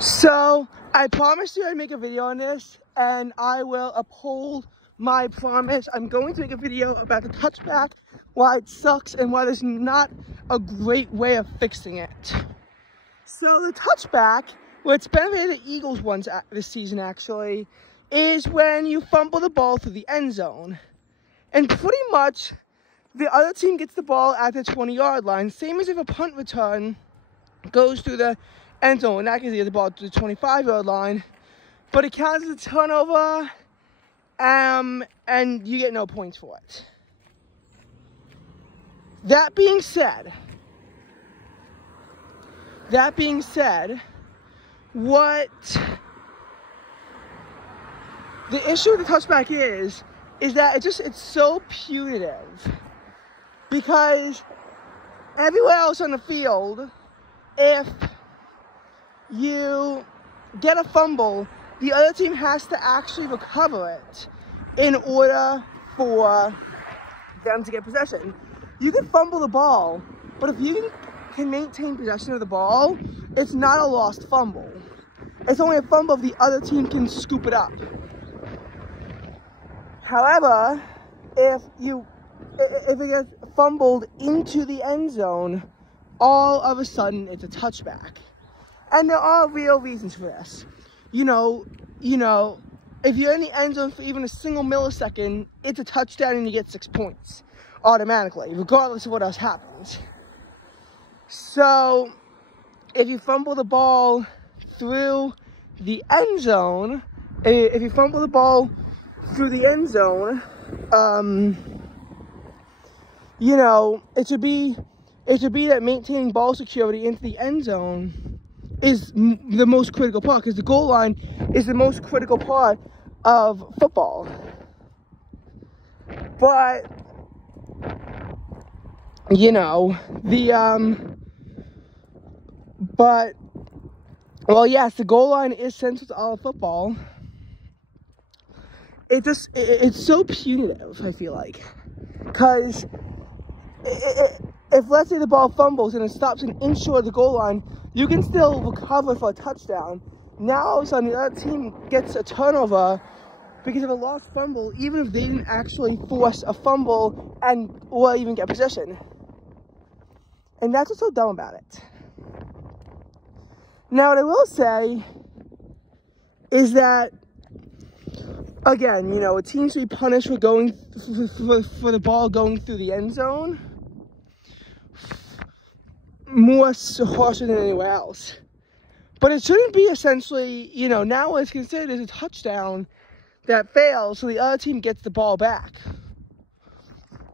So, I promised you I'd make a video on this, and I will uphold my promise. I'm going to make a video about the touchback, why it sucks, and why there's not a great way of fixing it. So, the touchback, what's benefited the Eagles once this season actually, is when you fumble the ball through the end zone. And pretty much, the other team gets the ball at the 20-yard line, same as if a punt return goes through the end zone. In that case, you get the ball to the 25-yard line, but it counts as a turnover, and you get no points for it. That being said, what the issue with the touchback is that it's so punitive, because everywhere else on the field, if you get a fumble, the other team has to actually recover it in order for them to get possession. You can fumble the ball, but if you can maintain possession of the ball, it's not a lost fumble. It's only a fumble if the other team can scoop it up. However, if it gets fumbled into the end zone, all of a sudden it's a touchback. And there are real reasons for this. You know, if you're in the end zone for even a single millisecond, it's a touchdown and you get 6 points automatically, regardless of what else happens. So, if you fumble the ball through the end zone, it should be that maintaining ball security into the end zone is the most critical part, because the goal line is the most critical part of football. But, yes, the goal line is central to all of football. It's so punitive, I feel like, because if, let's say, the ball fumbles and it stops an inch short of the goal line, you can still recover for a touchdown. Now, all of a sudden, the other team gets a turnover because of a lost fumble, even if they didn't actually force a fumble or even get possession. And that's what's so dumb about it. Now, what I will say is that, again, a team should be punished for for the ball going through the end zone more harsher than anywhere else. But it shouldn't be essentially, now it's considered as a touchdown that fails, so the other team gets the ball back.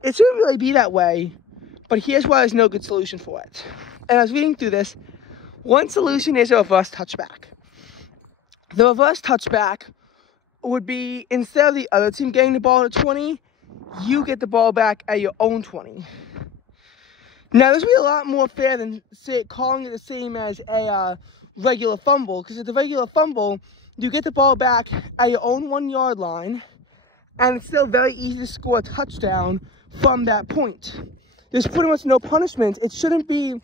It shouldn't really be that way, but here's why there's no good solution for it. And I was reading through this. One solution is a reverse touchback. The reverse touchback would be, instead of the other team getting the ball at 20, you get the ball back at your own 20. Now, this would be a lot more fair than calling it the same as a regular fumble, because at the regular fumble, you get the ball back at your own 1-yard line, and it's still very easy to score a touchdown from that point. There's pretty much no punishment. It shouldn't be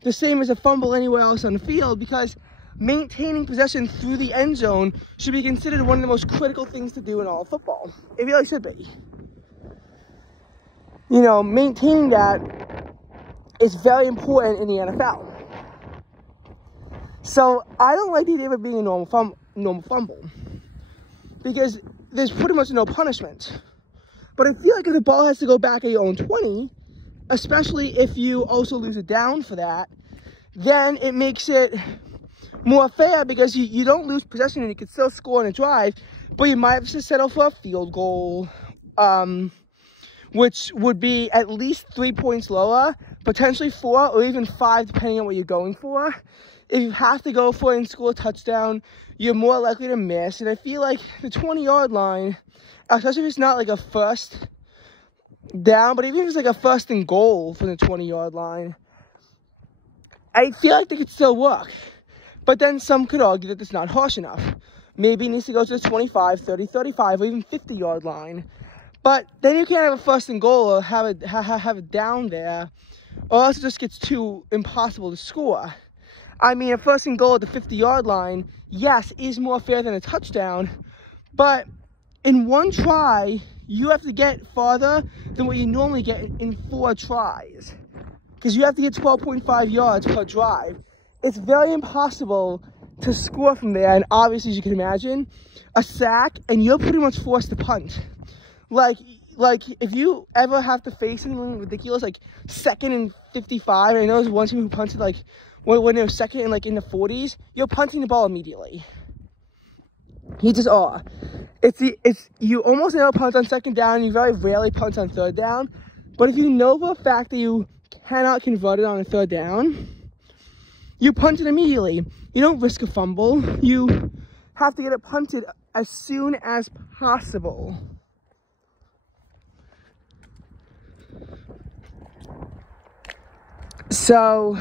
the same as a fumble anywhere else on the field, because maintaining possession through the end zone should be considered one of the most critical things to do in all of football. It really should be. Maintaining that is very important in the NFL. So I don't like the idea of it being a normal fumble, because there's pretty much no punishment. But I feel like if the ball has to go back at your own 20, especially if you also lose a down for that, then it makes it more fair, because you don't lose possession and you can still score on a drive, but you might have to settle for a field goal, which would be at least 3 points lower, potentially 4 or even 5, depending on what you're going for. If you have to go for it and score a touchdown, you're more likely to miss. And I feel like the 20-yard line, especially if it's not like a first down, but even if it's like a first and goal from the 20-yard line, I feel like they could still work. But then some could argue that it's not harsh enough. Maybe it needs to go to the 25, 30, 35, or even 50-yard line. But then you can't have a first and goal or have it down there, or else it just gets too impossible to score. I mean, a first and goal at the 50-yard line, yes, is more fair than a touchdown, but in one try, you have to get farther than what you normally get in 4 tries, because you have to get 12.5 yards per drive. It's very impossible to score from there, and obviously, as you can imagine, a sack, and you're pretty much forced to punt. Like if you ever have to face something ridiculous, like 2nd and 55, I know there's one team who punted like when they were second and like in the 40s, you're punting the ball immediately. You just are. You almost never punt on 2nd down, you very rarely punt on 3rd down. But if you know for a fact that you cannot convert it on a 3rd down, you punt it immediately. You don't risk a fumble. You have to get it punted as soon as possible. So,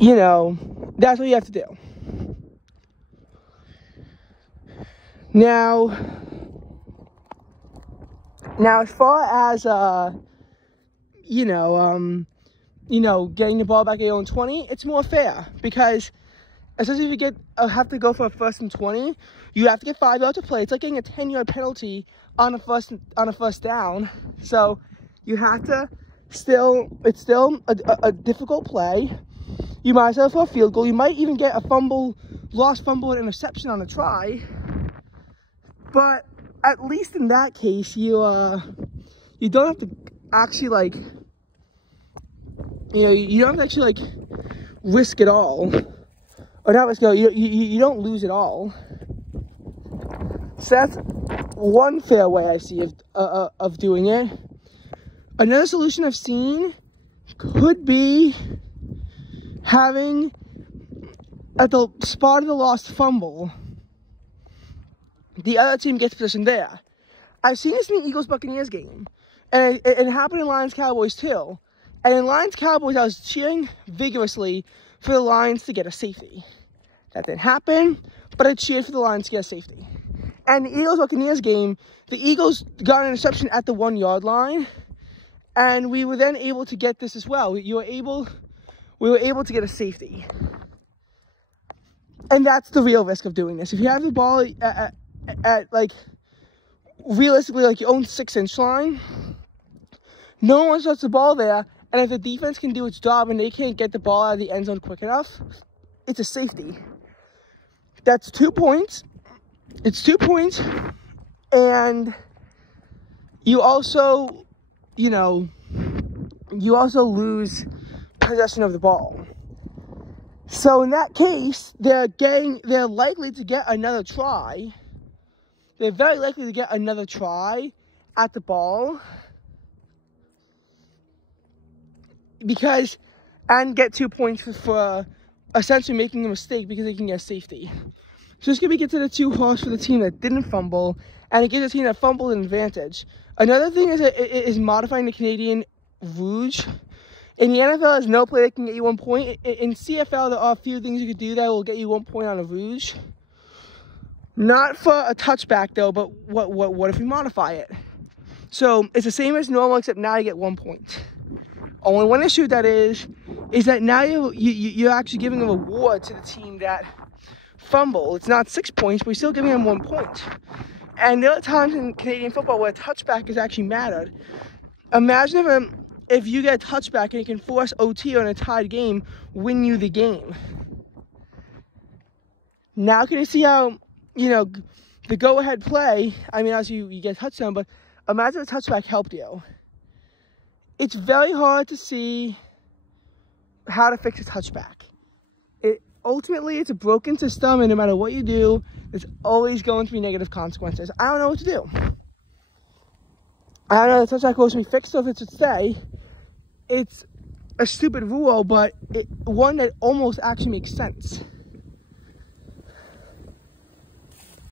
you know, that's what you have to do. Now as far as, getting the ball back at your own 20, it's more fair because especially if you have to go for a 1st and 20, you have to get 5 yards to play. It's like getting a 10-yard penalty on a first down. So you have to it's still a difficult play. You might as well for a field goal. You might even get a lost fumble and interception on a try. But at least in that case, you don't have to actually you don't have to actually risk it all. Or not risk it all, you don't lose it all. So that's one fair way I see of doing it. Another solution I've seen could be having, at the spot of the lost fumble, the other team gets possession there. I've seen this in the Eagles-Buccaneers game, and it happened in Lions-Cowboys too. And in Lions-Cowboys, I was cheering vigorously for the Lions to get a safety. That didn't happen, but I cheered for the Lions to get a safety. And the Eagles-Buccaneers game, the Eagles got an interception at the 1-yard line, and we were then able to get this as well. We were able to get a safety. And that's the real risk of doing this. If you have the ball at realistically, your own 6-inch line, no one wants the ball there, and if the defense can do its job and they can't get the ball out of the end zone quick enough, it's a safety. That's 2 points. It's 2 points, and you also lose possession of the ball. So in that case, they're likely to get another try. They're very likely to get another try at the ball and get 2 points for essentially making a mistake because they can get safety. So it's going to be considered too harsh for the team that didn't fumble, and it gives the team that fumbled an advantage. Another thing is modifying the Canadian Rouge. In the NFL, there's no play that can get you 1 point. In CFL, there are a few things you could do that will get you 1 point on a Rouge. Not for a touchback, though, but what if we modify it? So it's the same as normal, except now you get 1 point. Only one issue with that is that now you're actually giving a reward to the team that fumbled. It's not 6 points, but you're still giving them 1 point. And there are times in Canadian football where a touchback has actually mattered. Imagine if you get a touchback and you can force OT on a tied game, win you the game. Now can you see how, the go-ahead play, I mean, as you get a touchdown, but imagine a touchback helped you. It's very hard to see how to fix a touchback. Ultimately, it's a broken system, and no matter what you do, there's always going to be negative consequences. I don't know what to do. I don't know if the touchback rule should be fixed or if it should stay. It's a stupid rule, but one that almost actually makes sense.